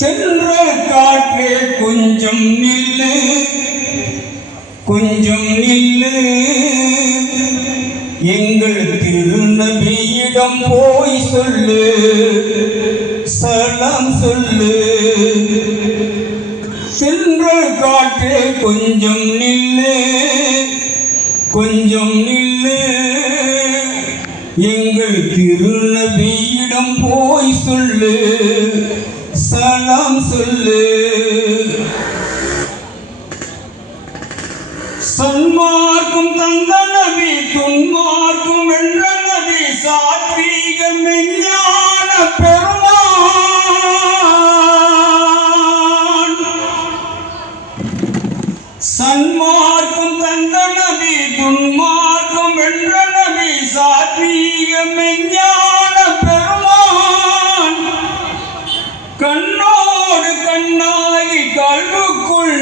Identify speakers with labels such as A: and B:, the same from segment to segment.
A: சென்ற காற்றே கொஞ்சம் நில்லு கொஞ்சம் நில்லு. எங்கள் திருநபியிடம் போய் சொல்லு சலாம் சொல்லு. சென்ற காற்றே கொஞ்சம் நில்லு கொஞ்சம் நில்லு. எங்கள் திருநபியிடம் போய் சொல்லு.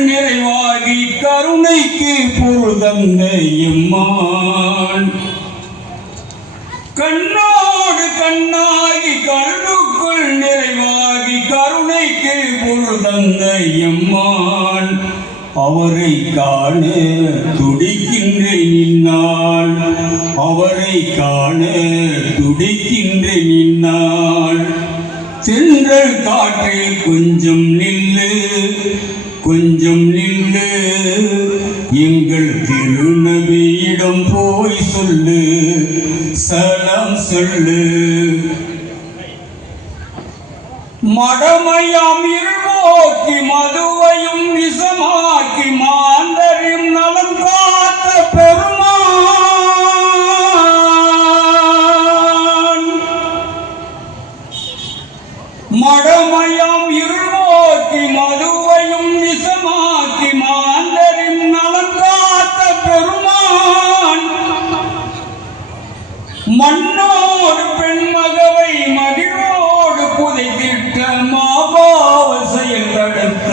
A: நிறைவாகி கருணைக்கு பொருள் தந்த எம்மான் கண்ணோடு கண்ணாகி கல்வுக்குள் நிறைவாகி கருணைக்கு பொருள் தந்த எம்மான் அவரை காண துடிக்கின்றேன் நின்னாள் அவரை காண துடிக்கின்றேன் நின்னாள் தென்றல் காற்றில் கொஞ்சம் நில்லு கொஞ்சம் நின்று எங்கள் திருநபியிடம் போய் சொல்லு. சலாம் சொல்லு. மடமையாம் இருவோக்கி மதுவையும் விஷமாக்கி மாந்தரின் நலன் காத்த பெரும்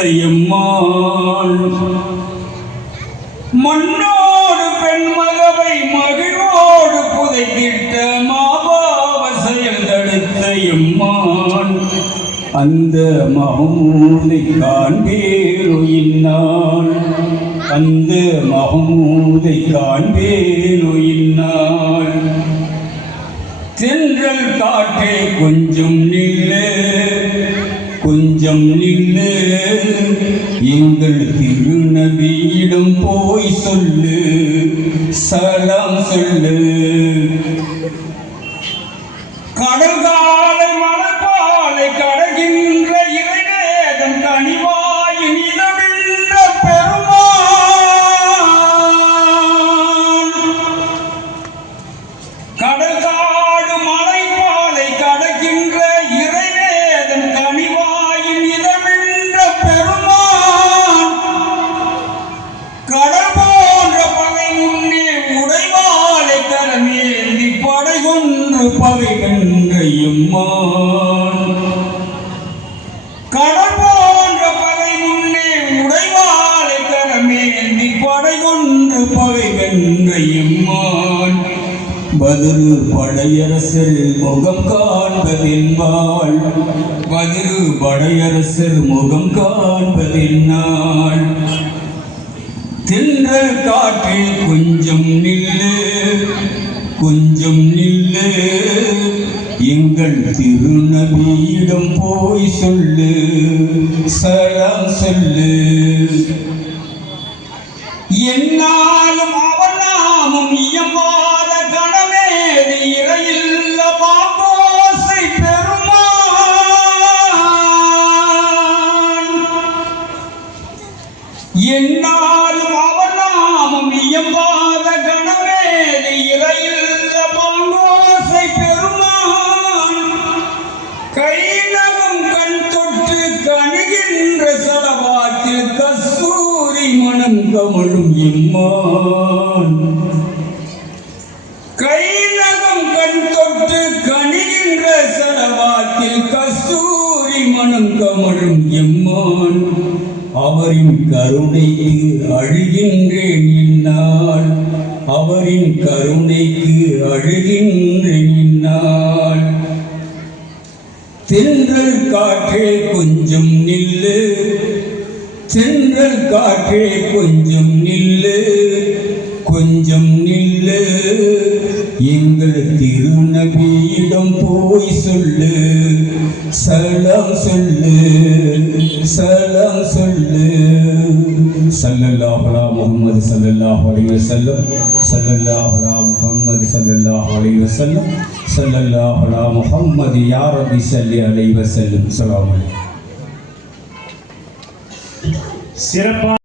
A: தடுத்த எம்மான் மண்ணோடு பெண்மகவை மகிழோடு புதைத்திட்ட மாபாவ செயல் தடுத்த எம்மான் அந்த மகமூனை காண்பேரு இந்நாள் அந்த மகமூதை காண்பேரு இந்நாள் தென்றல் காற்றே கொஞ்சம் நீ எங்கள் திருநபியிடம் போய் சொல்லு சலாம் சொல்லு. பதிரு படையரசர் முகம் காண்பதின் வாழ் பதிரு படையரசர் முகம் காண்பதின் நாள். தென்றல் காற்றில் கொஞ்சம் நில்லு கொஞ்சம் நில்லு. எங்கள் திருநபியிடம் போய் சொல்லு சலாம் சொல்லு. என்னாலும் அவன் இயம்பார் கமழும் இம்மான் கை நகம் கண் தொட்டு கணிகின்ற சனவாக்கில் கஸ்தூரி மனம் கமழும் எம்மான். அவரின் கருணைக்கு அழுகின்றேன் என்னால் அவரின் கருணைக்கு அழுகின்றேன் என்னால் தென்றல் காற்றே கொஞ்சம் நில்லு. சென்றல் காற்றே கொஞ்சம் நில்லு கொஞ்சம் நில்லு. எங்கள் திருநபியிடம் போய் சொல்லு சலாம் சொல்லு சலாம் சொல்லு. சல்லல்லாஹலா முகமது சல்லல்லாஹ் அலைய செல்லம் சல்லல்லாஹலா முகமது சல்லல்லாஹ் அலைய செல்லம் சல்லல்லாஹலா முகமது யாரபி சல்லி அலைவ செல்லும் ரப்பி அலைக்கும்.
B: சிறப்பாக